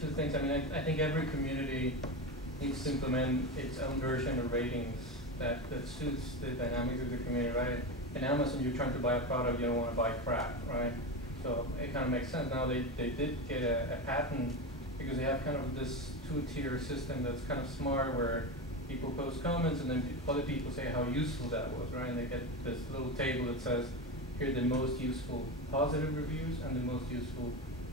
two things. I mean, I think every community needs to implement its own version of ratings that suits the dynamics of the community, right? In Amazon, you're trying to buy a product, you don't want to buy crap, right? So it kind of makes sense. Now they did get a patent because they have kind of this two-tier system that's kind of smart, where people post comments and then other people say how useful that was, right? And they get this little table that says, here are the most useful positive reviews and the most useful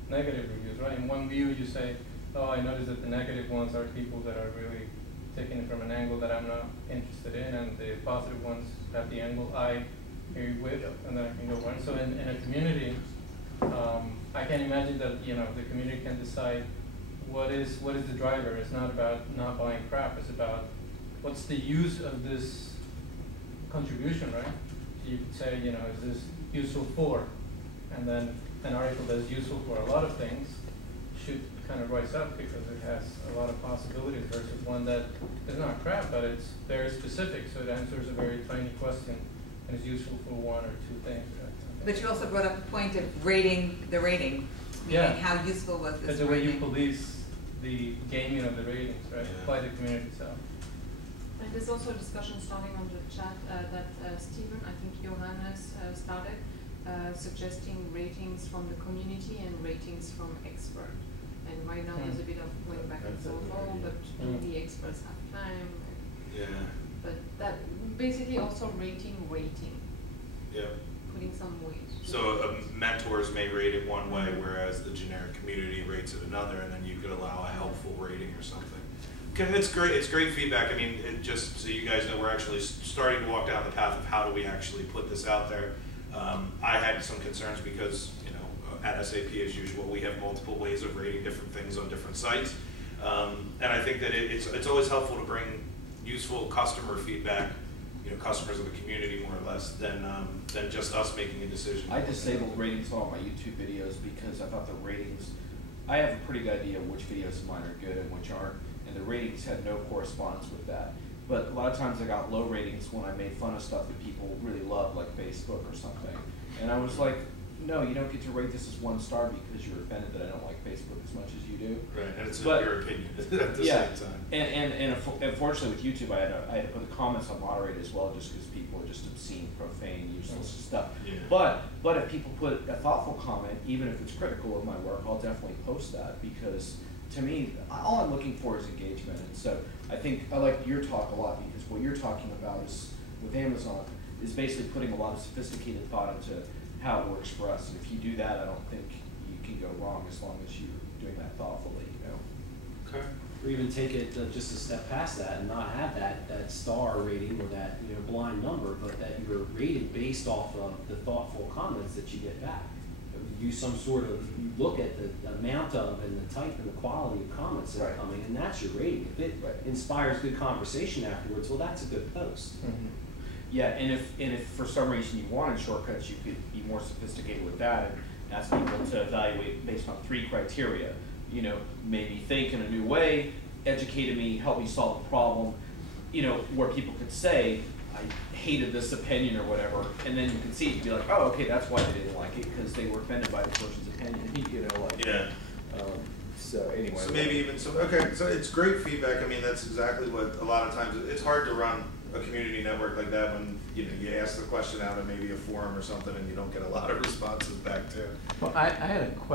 negative reviews, right? In one view you say, oh, I noticed that the negative ones are people that are really taking it from an angle that I'm not interested in, and the positive ones have the angle I agree with, and then I can go on. So in a community, I can imagine that the community can decide what is the driver. It's not about not buying crap. It's about what's the use of this contribution, right? So you could say, is this useful for? And then an article that is useful for a lot of things should kind of rise up because it has a lot of possibilities versus one that is not crap, but it's very specific, so it answers a very tiny question and is useful for one or two things. Right? But you also brought up the point of rating the rating. Yeah. How useful was this That's the way rating? you police the gaming of the ratings, right? Yeah. By the community itself. And there's also a discussion starting on the chat that Stephen, I think Johannes started, suggesting ratings from the community and ratings from expert. And right now there's a bit of going back and forth, but maybe experts have time. Yeah. But that basically also rating. Yeah. Putting some weight. So mentors may rate it one way, whereas the generic community rates it another, and then you could allow a helpful rating or something. Okay, it's great. It's great feedback. I mean, just so you guys know, we're actually starting to walk down the path of how do we actually put this out there. I had some concerns because, at SAP as usual, we have multiple ways of rating different things on different sites, and I think that it's always helpful to bring useful customer feedback, customers of the community more or less, than just us making a decision. I disabled ratings on all my YouTube videos because I thought the ratings, I have a pretty good idea of which videos of mine are good and which aren't, and the ratings had no correspondence with that. But a lot of times I got low ratings when I made fun of stuff that people really love, like Facebook or something. And I was like, no, you don't get to rate this as 1 star because you're offended that I don't like Facebook as much as you do. Right, and it's your opinion at the same time. And unfortunately with YouTube, I had to put the comments on moderate as well, just because people are just obscene, profane, useless stuff. Yeah. But if people put a thoughtful comment, even if it's critical of my work, I'll definitely post that, because to me, all I'm looking for is engagement. And so I think I like your talk a lot, because what you're talking about is, with Amazon, is basically putting a lot of sophisticated thought into how it works for us. And if you do that, I don't think you can go wrong, as long as you're doing that thoughtfully, Okay. Or even take it just a step past that and not have that star rating or that blind number, but that you're rated based off of the thoughtful comments that you get back. You look at the amount of and the type and the quality of comments that are coming, and that's your rating. If it inspires good conversation afterwards, well, that's a good post. Mm-hmm. Yeah, and if for some reason you wanted shortcuts, you could be more sophisticated with that and ask people to evaluate based on 3 criteria. Made me think in a new way, educated me, helped me solve a problem, where people could say, I hated this opinion or whatever, and then you could see it, you'd be like, oh, okay, that's why they didn't like it, because they were offended by the person's opinion, Yeah. So anyway. So maybe even okay, so it's great feedback. I mean, that's exactly what a lot of times, it's hard to run a community network like that when you ask the question out in maybe a forum or something and you don't get a lot of responses back too. Well, I had a question.